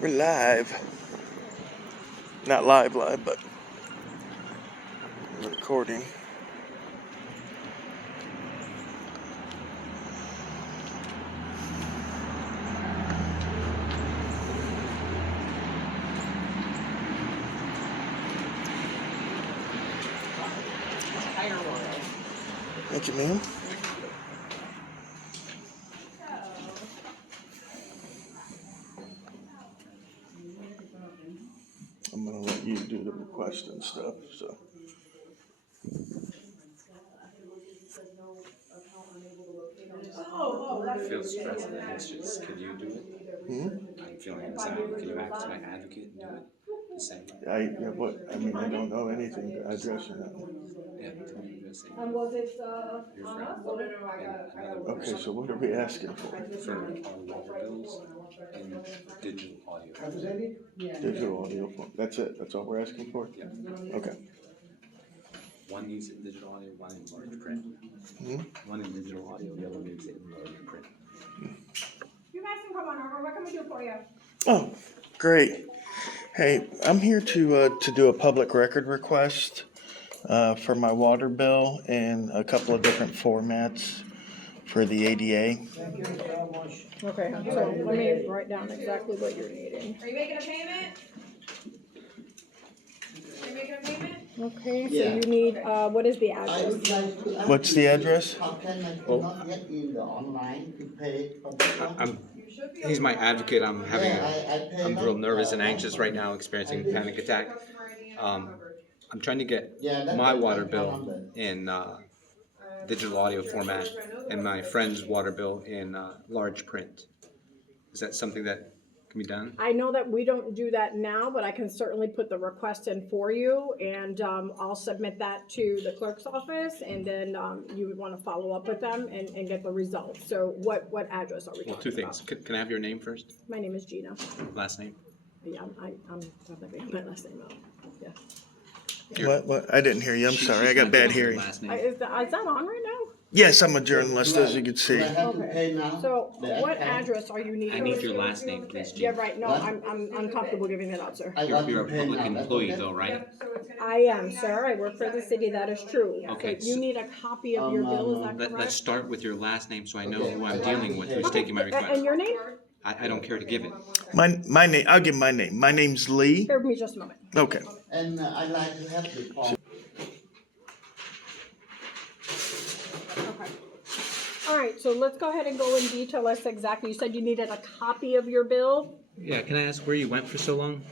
We're live. Not live, but recording. Thank you, ma'am. I'm gonna let you do the request and stuff, so. I feel stressed and anxious. Can you do it? I'm feeling anxiety. Can you act as my advocate and do it? The same. I don't know anything to address or nothing. Yeah, tell me the same. And was it, Your friend. And another Okay, person so what are we asking for? for our water bills and digital audio. Digital audio form. That's it? That's all we're asking for? Yeah. Okay. One needs it in digital audio, one in large print. One in digital audio, the other needs it in large print. you guys can come on over. What can we do for you? Oh, great. Hey, I'm here to do a public record request for my water bill in a couple of different formats for the ADA. Okay, so let me write down exactly what you're needing. Are you making a payment? Are you making a payment? Okay, so you need, what is the address? What's the address? How can I cannot get in the online to pay for this one? He's my advocate. I'm having Yeah, I'm a little nervous and anxious right now, experiencing a panic attack. I'm trying to get my water bill in digital audio format and my friend's water bill in large print. Is that something that can be done? I know that we don't do that now, but I can certainly put the request in for you, and I'll submit that to the clerk's office, and then you would want to follow up with them and get the results. So what address are we talking Well, two things. about? Can I have your name first? My name is Gina. Last name? Yeah, I'm not having my last name out. Yeah. What? I didn't hear you. I'm sorry. I got bad hearing. Last name. Is that on right now? Yes, I'm a journalist, as you can Do see. I have to pay now? So The what account? address are you needing? I need your last name, please, Yeah, Gene. right, no, What? I'm uncomfortable giving that out, sir. I got You're to a pay public now. That's employee, okay? though, right? I am, sir, I work for the city, that is true. Okay, So you so- need a copy of your bill, is that Let's correct? start with your last name so I know who I'm dealing with, who's taking my And request. your name? I don't care to give it. My name. I'll give my name. My name's Lee. Bear with me just a moment. Okay. And I'd like to have the form. Okay. All right, so let's go ahead and go in detail as to exactly, you said you needed a copy of your bill? Yeah, can I ask where you went for so long?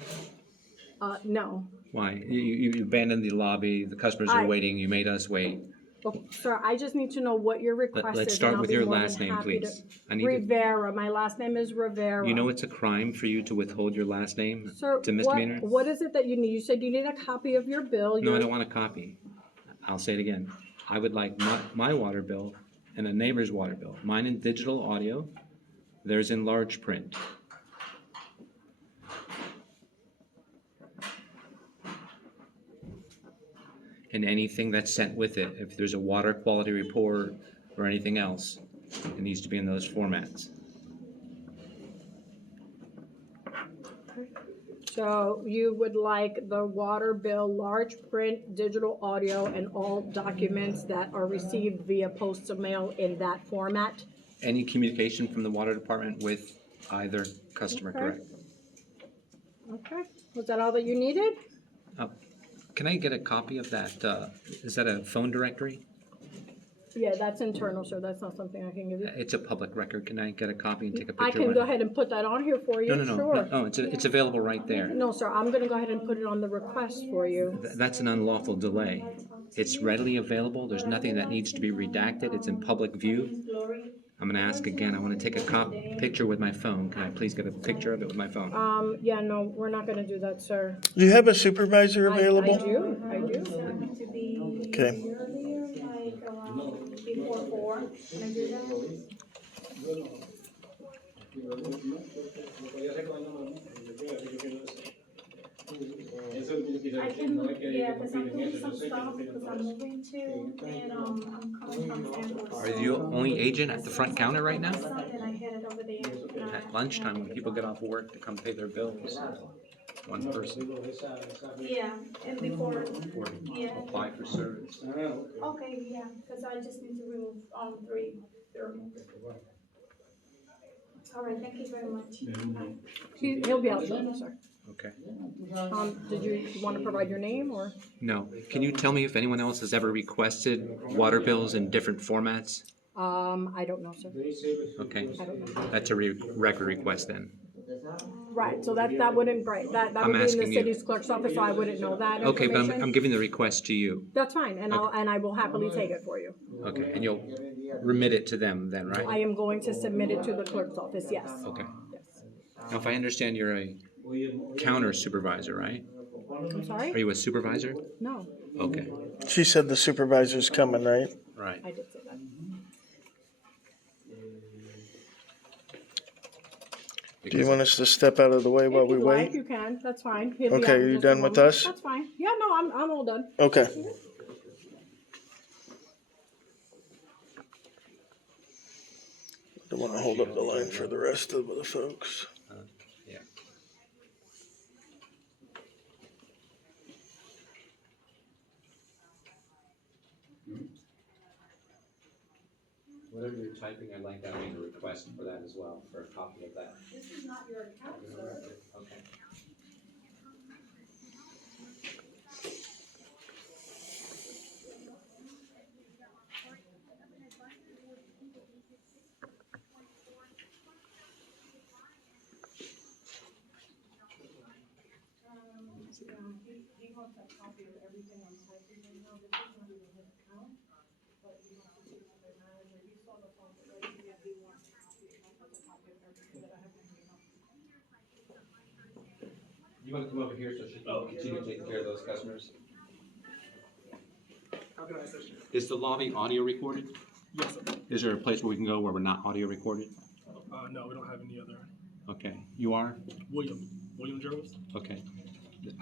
No. Why? You abandoned the lobby, the customers are waiting, you made us wait. Well, sir, I just need to know what your request is. Let's and start I'll with be your more than last name, happy please. to- I need to, Rivera, my last name is Rivera. you know it's a crime for you to withhold your last name? Sir, It's a misdemeanor? what is it that you need? You said you need a copy of your bill. No, I don't want a copy. I'll say it again. I would like my water bill and a neighbor's water bill. Mine in digital audio, theirs in large print. And anything that's sent with it, if there's a water quality report or anything else, it needs to be in those formats. So you would like the water bill, large print, digital audio, and all documents that are received via postal mail in that format? Any communication from the water department with either customer, Okay. correct? Okay, was that all that you needed? Can I get a copy of that? Is that a phone directory? Yeah, that's internal, sir, that's not something I can give you. It's a public record. Can I get a copy and take a I picture? can of go it? ahead and put that on here for you, No. sure. No, it's available right there. No, sir, I'm gonna go ahead and put it on the request for you. That's an unlawful delay. It's readily available. There's nothing that needs to be redacted. It's in public view. I'm gonna ask again. I wanna take a picture with my phone. Can I please get a picture of it with my phone? Yeah, no, we're not gonna do that, sir. Do you have a supervisor available? I do. To be Okay. earlier, like before 4. Can I do that? I can, yeah, because I'm doing some stuff, because I'm moving too, and I'm coming from San Jose. Are you only agent at the front counter right now? And I headed over there. lunchtime when people get off of work to come pay their bills. One person Yeah, and before, or yeah. apply for service. Okay, yeah, because I just need to remove, 3 thermals. All right, thank you very much. He'll be out shortly, sir. Okay. Did you want to provide your name or? No. Can you tell me if anyone else has ever requested water bills in different formats? I don't know, sir. Okay. I don't know. That's a record request then. Right, so that wouldn't, right, that I'm would be in the asking you. city's clerk's office, so I wouldn't know that Okay, but I'm information. giving the request to you. That's fine, and I will happily take it for you. Okay, and you'll remit it to them then, I right? am going to submit it to the clerk's office, yes. Okay. Yes. Now, if I understand, you're a counter supervisor, right? I'm Are sorry? you a supervisor? No, Okay, She said the supervisor's coming, right? right. I did say that. Do you want us to step out of the way while If we you'd like, wait? you can, that's fine. He'll be Okay, out in are you just a done with moment. us? That's fine. Yeah, no, I'm all done. Okay. Don't want to hold up the line for the rest of the folks. Yeah. Whatever you're typing, I'd like that to be a request for that as well, for a copy of that. This is not your account, sir. Okay. He wants a copy of everything I'm typing right now. This is not even his account, but he wants to see from the manager. He saw the phone already, and he wants a copy of everything that I have written up. You want to come over here so she can continue taking care of those customers? How can I assist you? Is the lobby audio recorded? Yes, sir. Is there a place where we can go where we're not audio recorded? No, we don't have any other. Okay, you are? William Jarvis? Okay.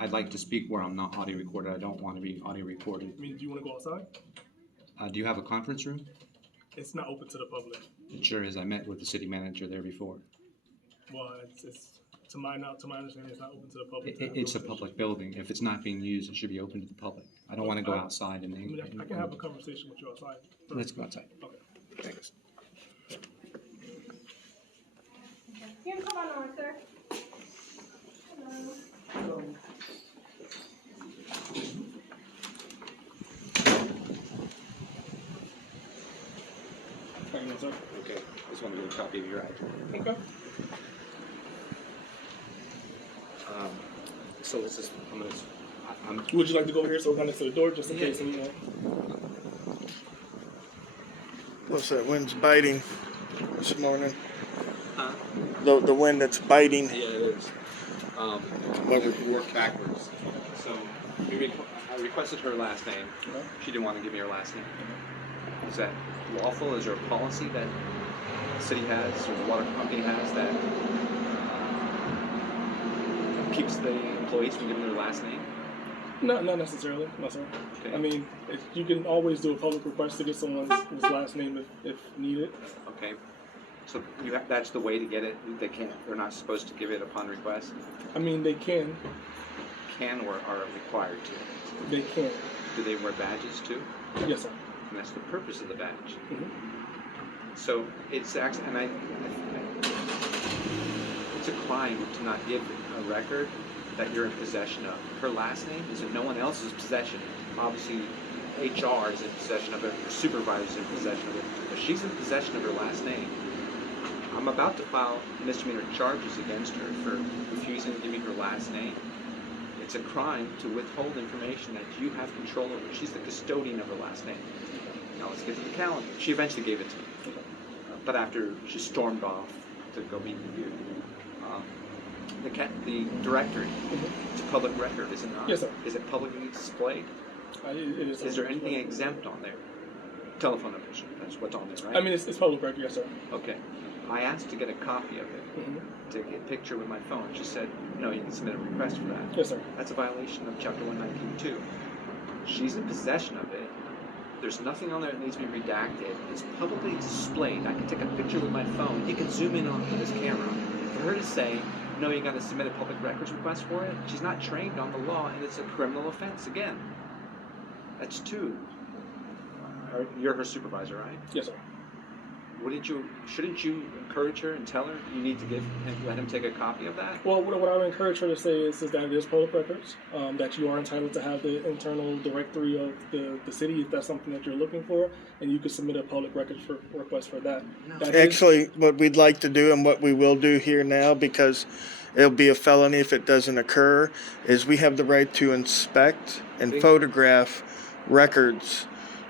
I'd like to speak where I'm not audio recorded. I don't want to be audio recorded. I mean, do you want to go outside? Do you have a conference room? It's not open to the public. It sure is. I met with the city manager there before. Well, it's to my understanding, it's not open to the public. It's a public building. If it's not being used, it should be open to the public. I don't want to go outside and. I mean, I can have a conversation with you outside. Let's go outside. Okay. Thanks. You can come on over, sir. How you doing, sir? Okay. Just want to get a copy of your ID. Okay. So this is. I'm. Would you like to go over here so we're next to the door just in Yeah. case you know? What's that? Wind's biting this morning. Huh? The wind that's biting. Yeah, it is. We work backwards. So I requested her last name. She didn't want to give me her last name. Is that lawful? Is there a policy that the city has or the water company has that keeps the employees from giving their last name? No, not necessarily. No, sir. Okay. I mean, you can always do a public request to get someone's last name if needed. Okay. So that's the way to get it. They can't. They're not supposed to give it upon request. I mean, they can. Can or are required to. They can. Do they wear badges too? Yes, sir. And that's the purpose of the badge. Mhm. So it's actually, and it's a crime to not give a record that you're in possession of. Her last name is in no one else's possession. Obviously, HR is in possession of it, her supervisor is in possession of it, but she's in possession of her last name. I'm about to file misdemeanor charges against her for refusing to give me her last name. It's a crime to withhold information that you have control over. She's the custodian of her last name. Now let's get to the calendar. She eventually gave it to me, but after she stormed off to go meet with you. The directory, it's a public record, is it not? Yes, sir. Is it publicly displayed? It is. Is there anything exempt on there? Telephone numbers, that's what's on there, right? I mean, it's public record, yes, sir. Okay. I asked to get a copy of it, Mhm. to get a picture with my phone. She said, no, you can submit a request for that. Yes, sir. That's a violation of Chapter 119.2. She's in possession of it. There's nothing on there that needs to be redacted. It's publicly displayed. I can take a picture with my phone. You can zoom in onto this camera. for her to say, no, you got to submit a public records request for it, she's not trained on the law, and it's a criminal offense again. That's two. You're her supervisor, right? Yes, sir. Shouldn't you encourage her and tell her you need to let him take a copy of that? Well, what I would encourage her to say is that it is public records, that you are entitled to have the internal directory of the city if that's something that you're looking for, and you could submit a public records request for that. That is- Actually, what we'd like to do and what we will do here now, because it'll be a felony if it doesn't occur, is we have the right to inspect and photograph records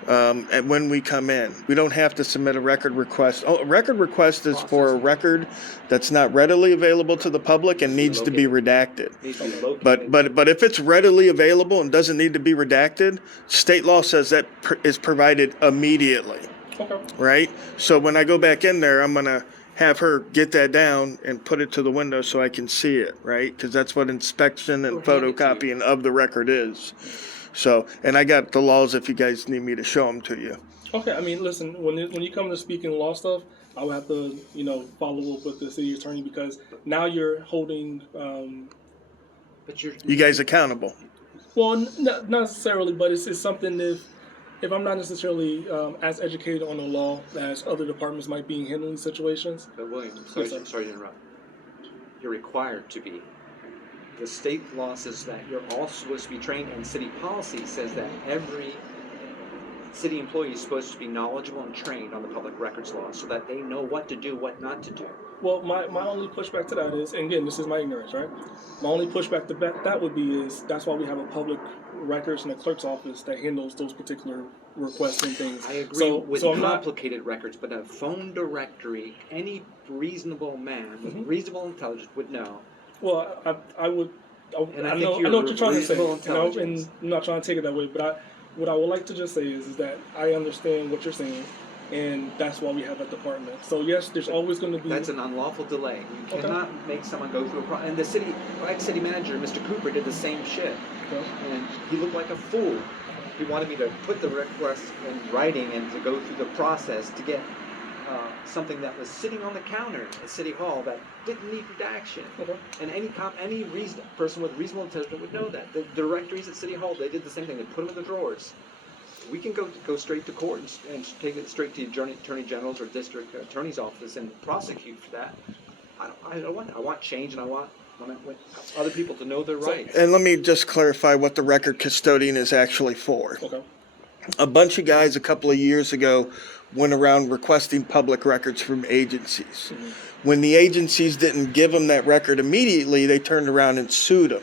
and when we come in. We don't have to submit a record request. Oh, a record request is for a record that's not readily available to the public and needs to be redacted. Needs to be located. But if it's readily available and doesn't need to be redacted, state law says that is provided immediately, Okay. right? So when I go back in there, I'm going to have her get that down and put it to the window so I can see it, right? Because that's what inspection and We'll hand it to you. photocopying of the record is. So, and I got the laws if you guys need me to show them to you. Okay, I mean, listen, when you come to speaking law stuff, I would have to, follow up with the city attorney because now you're holding, But you're You guys accountable. well, not necessarily, but it's something if I'm not necessarily as educated on the law as other departments might be in handling situations. But William, Yes, sir. sorry to interrupt. You're required to be. The state law says that you're all supposed to be trained, and city policy says that every city employee is supposed to be knowledgeable and trained on the public records law so that they know what to do, what not to do. Well, my only pushback to that is, and again, this is my ignorance, right? My only pushback to that would be is that's why we have a public records and a clerk's office that handles those particular requests and things. I agree So I'm not. complicated records, but a phone directory, any reasonable man with Mhm. reasonable intelligence would know. Well, I would. And I I think know you're what you're trying to say, reasonable and intelligence. I'm not trying to take it that way. But what I would like to just say is that I understand what you're saying, and that's why we have that department. So yes, there's always going to be. That's an unlawful delay. You Okay. cannot make someone go through and the ex-city manager, Mr. Cooper, did the same shit. Okay. And he looked like a fool. He wanted me to put the request in writing and to go through the process to get something that was sitting on the counter at City Hall that didn't need redaction. Okay. And any person with reasonable intelligence would know that. The directories at City Hall, they did the same thing. They put them in the drawers. We can go straight to court and take it straight to the Attorney General's or District Attorney's office and prosecute for that. I want change, and I want other people to know their rights. And let me just clarify what the record custodian is actually for. Okay. A bunch of guys a couple of years ago went around requesting public records from agencies. When the agencies didn't give them that record immediately, they turned around and sued them.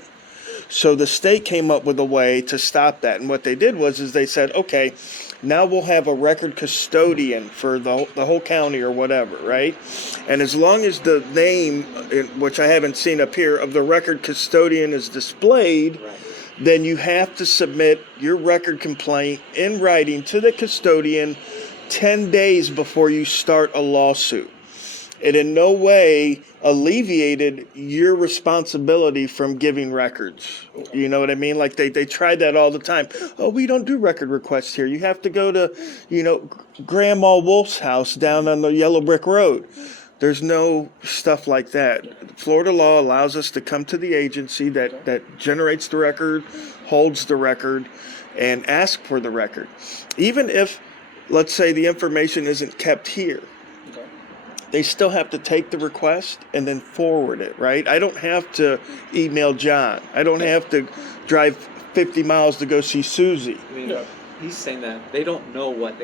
So the state came up with a way to stop that. And what they did was they said, okay, now we'll have a record custodian for the whole county or whatever, right? And as long as the name, which I haven't seen up here, of the record custodian is displayed, Right. then you have to submit your record complaint in writing to the custodian 10 days before you start a lawsuit. It in no way alleviated your responsibility from giving records. You know what I mean? Like they tried that all the time. Oh, we don't do record requests here. You have to go to, Grandma Wolf's house down on the Yellow Brick Road. There's no stuff like that. Florida law allows us to come to the agency that generates the record, holds the record, and ask for the record. Even if, let's say, the information isn't kept here, Okay. they still have to take the request and then forward it, right? I don't have to email John. I don't have to drive 50 miles to go see Susie. I mean, Yeah. he's saying that they don't know what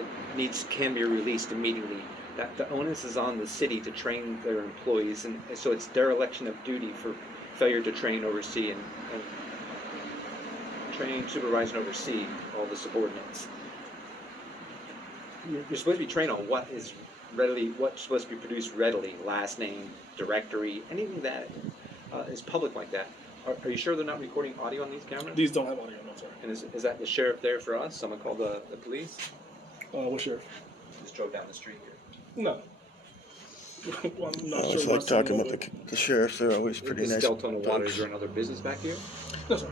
can be released immediately. That the onus is on the city to train their employees, and so it's dereliction of duty for failure to train, oversee, and train, supervise, and oversee all the subordinates. You're supposed to be trained on what's supposed to be produced readily, last name, directory, anything that is public like that. Are you sure they're not recording audio on these cameras? These don't have audio, no, sir. And is that the sheriff there for us? Someone called the police? What's your? Just drove down the street here. No. Well, I'm not I sure. always like talking with the sheriffs. They're always pretty Is nice Deltona Water, folks. is there another business back here? No, sir.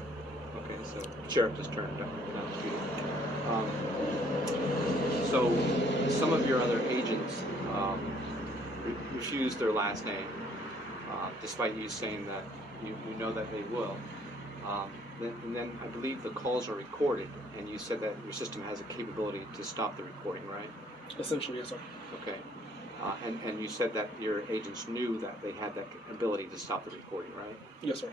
Okay, so sheriff just turned down the street. So some of your other agents refused their last name despite you saying that you know that they will. And then I believe the calls are recorded, and you said that your system has a capability to stop the recording, right? Essentially, yes, sir. Okay. And you said that your agents knew that they had that ability to stop the recording, right? Yes, sir.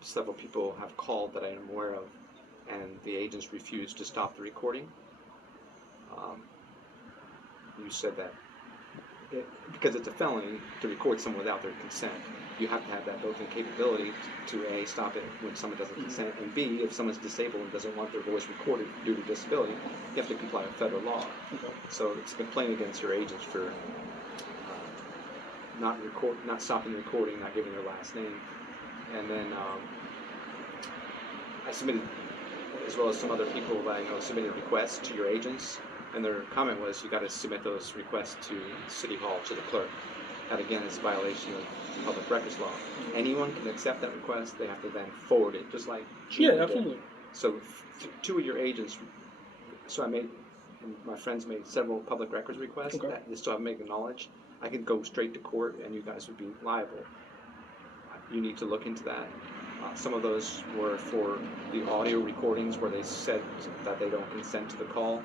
Several people have called that I am aware of, and the agents refused to stop the recording. You said that because it's a felony to record someone without their consent, you have to have that built-in capability to A, stop it when someone doesn't consent, and B, if someone's disabled and doesn't want their voice recorded due to disability, you have to comply with federal law. Okay. So it's a complaint against your agents for not stopping the recording, not giving their last name. And then I submitted, as well as some other people that I know, submitted requests to your agents, and their comment was you got to submit those requests to City Hall, to the clerk. That again is a violation of public records law. Anyone can accept that request, they have to then forward it, just like Yeah, Gina did. absolutely. So two of your agents, so my friends made several public records requests Okay. that they still haven't acknowledged. I could go straight to court and you guys would be liable. You need to look into that. Some of those were for the audio recordings where they said that they don't consent to the call.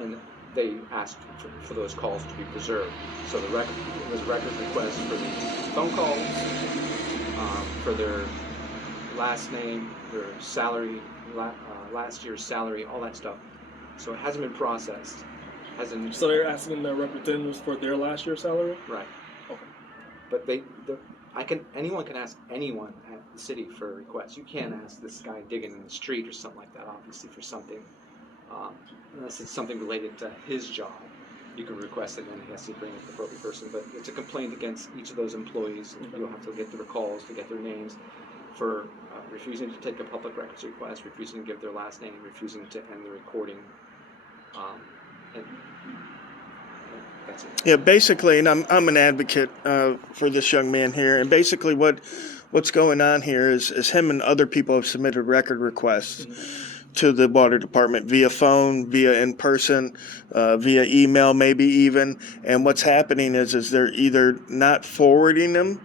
And they asked for those calls to be preserved. So there was a record request for the phone calls, for their last name, their salary, last year's salary, all that stuff. So it hasn't been processed. So they're asking the representatives for their last year's salary? Right. Okay. But anyone can ask anyone at the city for a request. You can't ask this guy digging in the street or something like that, obviously, for something. Unless it's something related to his job, you can request it and then he has to bring it to the appropriate person. But it's a complaint against each of those employees. You'll have to get their calls, to get their names, for refusing to take a public records request, refusing to give their last name, refusing to end the recording. And that's it. Yeah, basically, and I'm an advocate for this young man here, and basically what's going on here is him and other people have submitted record requests to the water department via phone, via in person, via email, maybe even. And what's happening is they're either not forwarding them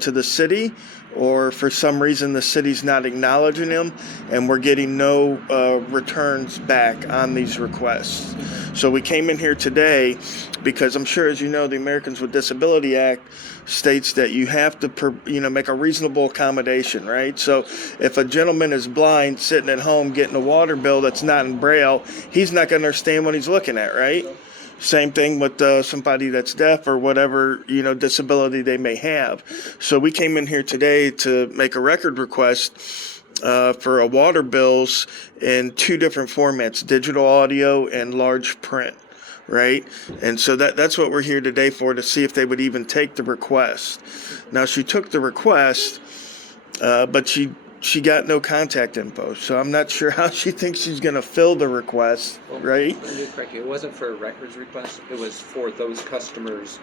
to the city, or for some reason the city's not acknowledging them, and we're getting no returns back on these requests. So we came in here today because I'm sure, as you know, the Americans with Disability Act states that you have to, make a reasonable accommodation, right? So if a gentleman is blind, sitting at home getting a water bill that's not in Braille, he's not going to understand what he's looking at, right? Same thing with somebody that's deaf or whatever, disability they may have. So we came in here today to make a record request for a water bills in two different formats, digital audio and large print, right? And so that's what we're here today for, to see if they would even take the request. Now, she took the request, but she got no contact info, so I'm not sure how she thinks she's going to fill the request, right? Let me correct you. It wasn't for a records request. It was for those customers'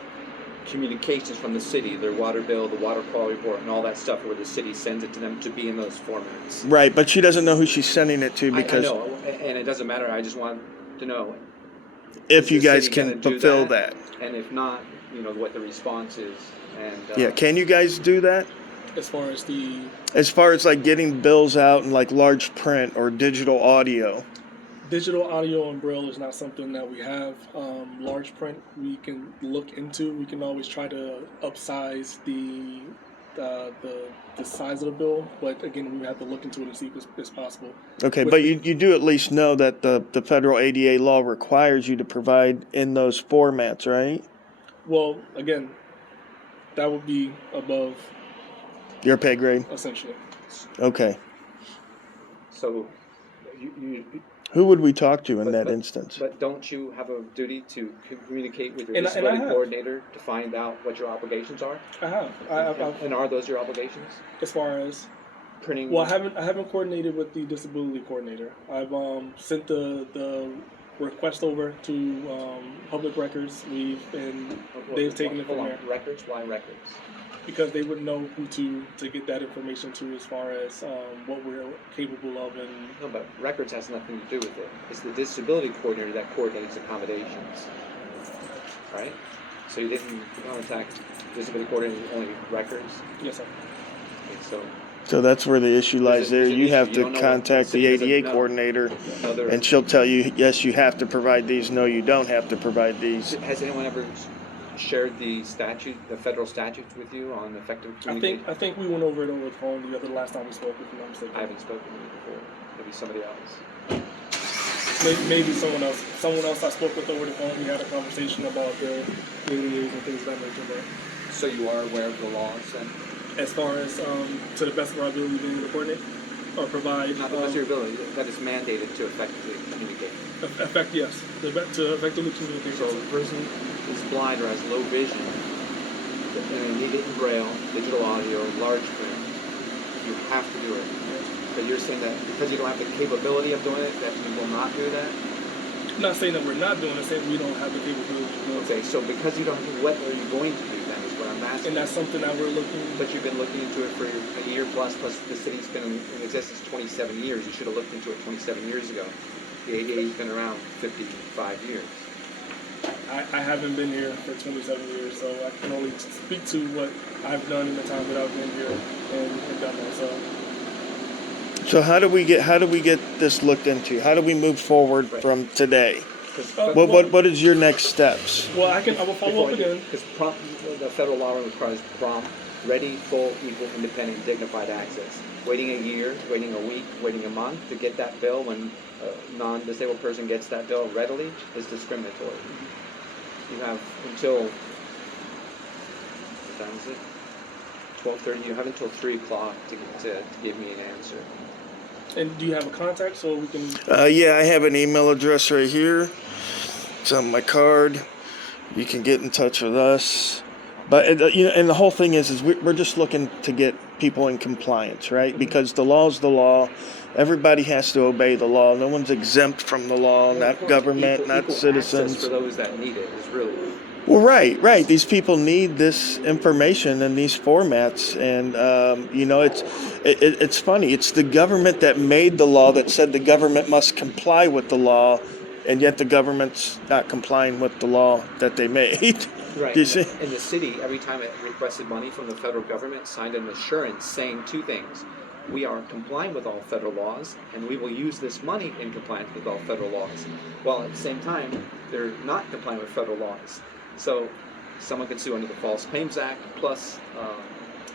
communications from the city, their water bill, the water quality report, and all that stuff, where the city sends it to them to be in those formats. Right, but she doesn't know who she's sending it to because I know, and it doesn't matter. I just want to know if you the guys city can gonna do fulfill that. And if not, what the response is. And Yeah, can you guys do that? As far as like getting bills out in like large print or digital audio. digital audio and Braille is not something that we have. Large print we can look into. We can always try to upsize the size of the bill, but again, we have to look into it and see if it's possible. Okay, but you do at least know that the federal ADA law requires you to provide in those formats, right? Well, again, that would be above Your pay grade? essentially. Okay. so, you Who would we talk to in But- that but- instance? But don't you have a duty to communicate with your And I disability have. coordinator to find out what your obligations are? I have. I've And are those your obligations? as far as Printing. well, I haven't coordinated with the disability coordinator. I've sent the request over to public records. They've taken it from Hold on. there Records? Why records? because they would know who to get that information to as far as what we're capable of and No, but records has nothing to do with it. It's the disability coordinator that coordinates accommodations, right? So you didn't contact disability coordinator with only records? Yes, sir. Okay, So that's where the issue lies there. there's an You issue. have You to don't know what contact the the city doesn't ADA know. coordinator, no, there, and she'll tell you, yes, you have to provide these, no, you don't have to provide these. has anyone ever shared the federal statutes with you on effective communication? I think we went over it over the phone the last time we spoke, if I'm not mistaken. I haven't spoken to you before. Maybe somebody else. Maybe someone else. Someone else I spoke with over the phone. We had a conversation about the ADAs and things of that nature. But So you are aware of the laws and as far as to the best of our ability, being able to coordinate or provide not the best of your ability, that is mandated to effectively communicate. yes, to effectively communicate. So if a person is blind or has low vision, and they need it in braille, digital audio, large print, you have to do it. But you're saying that because you don't have the capability of doing it, that you will not do that? I'm not saying that we're not doing it, saying we don't have the capability to do it. Okay, so because you don't, what are you going to do then is what I'm asking. And that's something that we're looking. But you've been looking into it for a year plus the city's been in existence 27 years. You should have looked into it 27 years ago. The ADA's been around 55 years. I haven't been here for 27 years, so I can only speak to what I've done in the time that I've been here and done that. So how do we get this looked into? How do we move forward from today? What is your next steps? Well, I will follow up again. Because the federal law requires prompt, ready, full, equal, independent, dignified access. Waiting a year, waiting a week, waiting a month to get that bill when a non-disabled person gets that bill readily is discriminatory. You have until, what time is it? 12:30. You have until 3 o'clock to give me an answer. And do you have a contact so we can? Yeah, I have an email address right here. It's on my card. You can get in touch with us. But and the whole thing is we're just looking to get people in compliance, right? Because the law is the law. Everybody has to obey the law. No one's exempt from the law. Not government, not citizens. Access for those that need it is really. Well, right. These people need this information in these formats, and it's funny. It's the government that made the law that said the government must comply with the law, and yet the government's not complying with the law that they made. Right. Do you see? And the city, every time it requested money from the federal government, signed an assurance saying two things. We are complying with all federal laws, and we will use this money in compliance with all federal laws. While at the same time, they're not complying with federal laws. So someone can sue under the False Claims Act, plus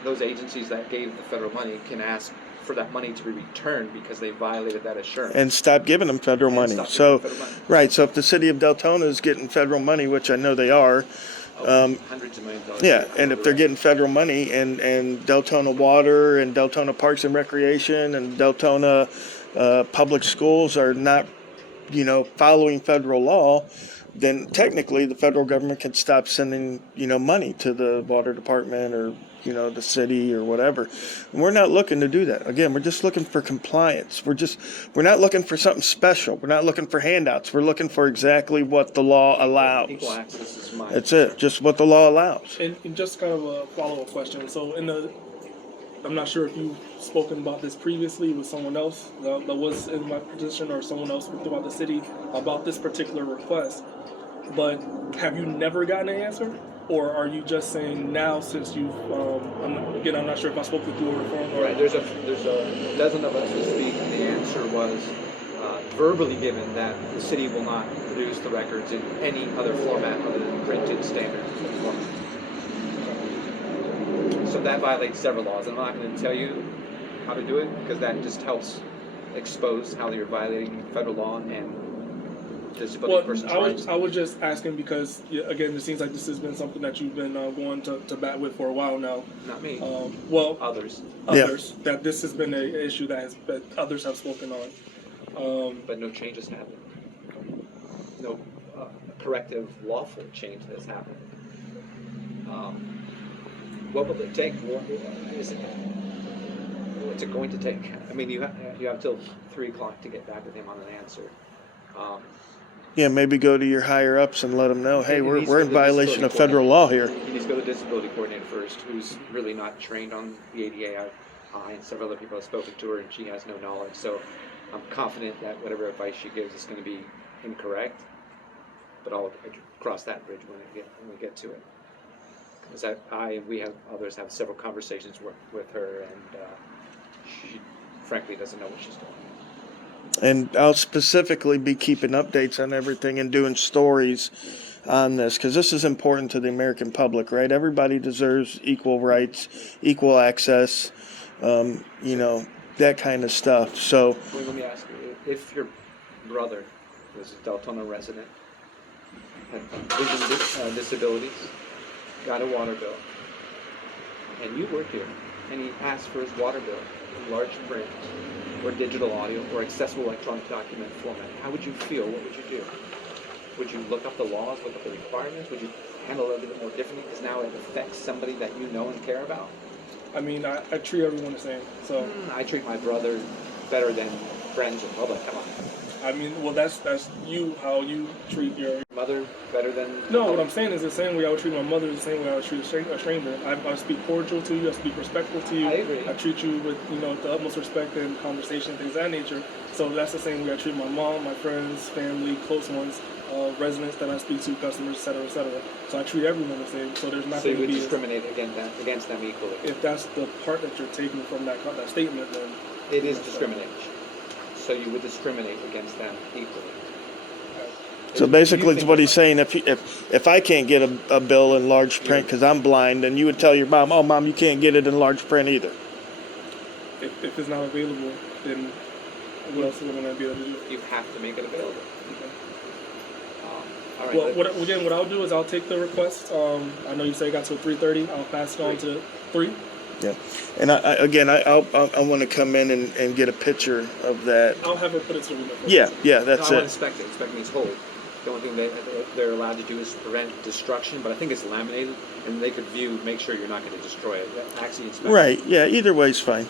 those agencies that gave the federal money can ask for that money to be returned because they violated that assurance. And stop giving them federal money. So if the city of Deltona is getting federal money, which I know they are, hundreds of millions of dollars. yeah, and if they're getting federal money and Deltona Water and Deltona Parks and Recreation and Deltona public schools are not, following federal law, then technically the federal government can stop sending, money to the water department or, the city or whatever. And we're not looking to do that. Again, we're just looking for compliance. We're not looking for something special. We're not looking for handouts. We're looking for exactly what the law allows. Equal access is mine. That's it. Just what the law allows. And just kind of a follow-up question. So I'm not sure if you've spoken about this previously with someone else that was in my position or someone else throughout the city about this particular request, but have you never gotten an answer? Or are you just saying now since you've, I'm not sure if I spoke with you over the phone or... Right, there's a dozen of us who speak, and the answer was verbally given that the city will not produce the records in any other format other than printed standard format. So that violates several laws. I'm not going to tell you how to do it because that just helps expose how you're violating federal law and disability person's rights. I was just asking because, again, it seems like this has been something that you've been going to bat with for a while now. Not me. Others. Yeah. That this has been an issue that others have spoken on. But no change has happened. No corrective, lawful change has happened. What will it take? What's it going to take? I mean, you have till 3 o'clock to get back with him on an answer. Yeah, maybe go to your higher ups and let them know, hey, we're in violation of federal law here. He needs to go to the disability coordinator first, who's really not trained on the ADA. I and several other people have spoken to her, and she has no knowledge. So I'm confident that whatever advice she gives is going to be incorrect. but I'll cross that bridge when we get to it. Because others have several conversations with her, and she frankly doesn't know what she's doing. And I'll specifically be keeping updates on everything and doing stories on this, because this is important to the American public, right? Everybody deserves equal rights, equal access, you know, that kind of stuff. So, Well, let me ask you, if your brother was a Deltona resident, had vision disabilities, got a water bill, and you were here, and he asked for his water bill in large print, or digital audio, or accessible electronic document format, how would you feel? What would you do? Would you look up the laws, look up the requirements? Would you handle it a little bit more differently because now it affects somebody that you know and care about? I mean, I treat everyone the same. So I treat my brother better than friends or public. Come on. I mean, well, that's you, how you treat your Mother better than... No, what I'm saying is the same way I would treat my mother, the same way I would treat a stranger. I speak cordial to you, I speak respectful to you. I agree. I treat you with, the utmost respect and conversation, things of that nature. So that's the same way I treat my mom, my friends, family, close ones, residents that I speak to, customers, et cetera, et cetera. So I treat everyone the same. So there's not So you going to would be discriminate against them equally? if that's the part that you're taking from that statement, then It is discrimination. So you would discriminate against them equally. so basically, it's what he's saying. If I can't get a bill in large print because I'm blind, then you would tell your mom, "Oh, mom, you can't get it in large print either." if it's not available, then what else are we going to be able to do? You have to make it available. Okay. All right. Well, what I'll do is I'll take the request. I know you say it got to 3:30. I'll pass it on to 3. Yeah, and I want to come in and get a picture of that. I'll have her put it to the window. Yeah, that's I won't it. inspect it. Inspect means hold. The only thing they're allowed to do is prevent destruction, but I think it's laminated, and they could make sure you're not going to destroy it. Actually, inspect. Right. Yeah. Either way's fine.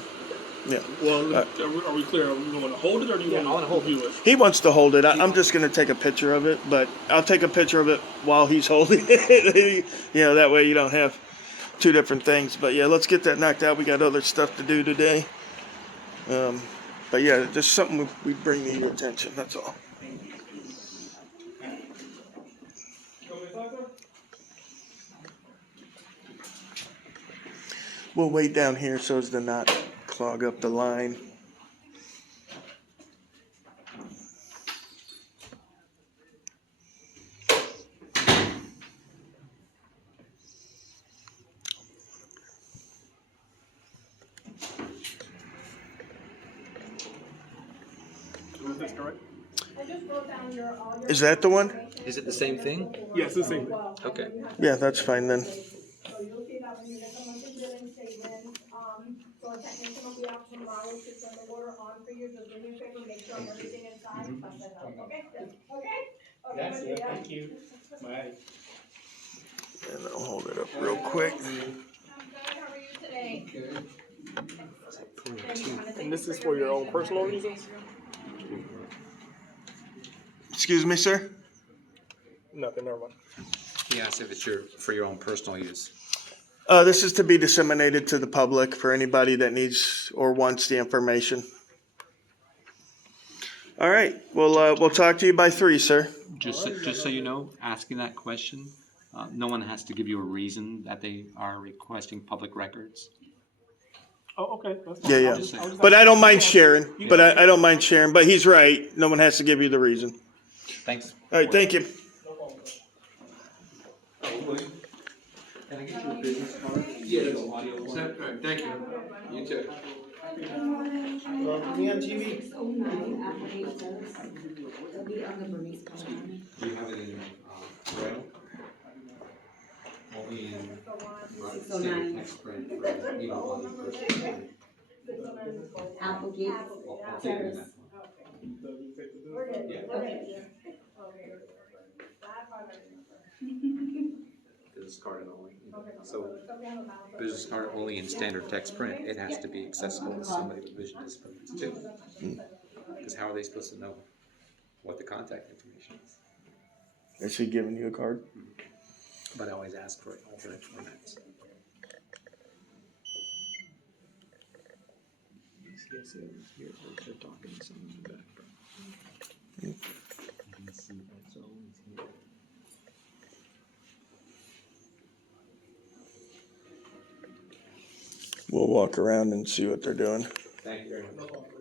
Yeah. Well, are we clear? Are we going to hold it or do you I want wanna hold review it? He wants to hold it. I'm just going to take a picture of it, but I'll take a picture of it while he's holding it. That way you don't have two different things. But yeah, let's get that knocked out. We got other stuff to do today. But yeah, just something we bring to your attention. That's all. We'll wait down here so as to not clog up the line. Is this correct? Is that the one? Is it the same thing? Yes, it's the same. Okay. Yeah, that's fine then. So you'll see that when you get the monthly billing statement, so a technician will be out tomorrow to turn the water on for you, just do me a favor, make sure everything inside, touch that up, okay? Okay? That's it, thank you. Bye. And I'll hold it up real quick. I'm good, how are you today? And this is for your own personal reasons? Excuse me, sir? Nothing, never mind. He asked if it's for your own personal use. This is to be disseminated to the public for anybody that needs or wants the information. All right. We'll talk to you by 3, sir. Just so you know, asking that question, no one has to give you a reason that they are requesting public records. Oh, okay. That's fine. Yeah, yeah. But I don't mind sharing. But I don't mind sharing. But he's right. No one has to give you the reason. Thanks. All right. Thank you. Can I get you a business card? Yeah. Thank you. You too. Me on TV. Do you have it in Braille? Only in standard text print for able-bodied person. Applegate I'll take it in service. that one. Yeah. Business card only. So business card only in standard text print. It has to be accessible to somebody with vision disabilities too. Because how are they supposed to know what the contact information is? Is he giving you a card? But I always ask for alternate formats. Yes, here they're talking to someone in the background. You can see that's always here. we'll walk around and see what they're doing. Thank you very much.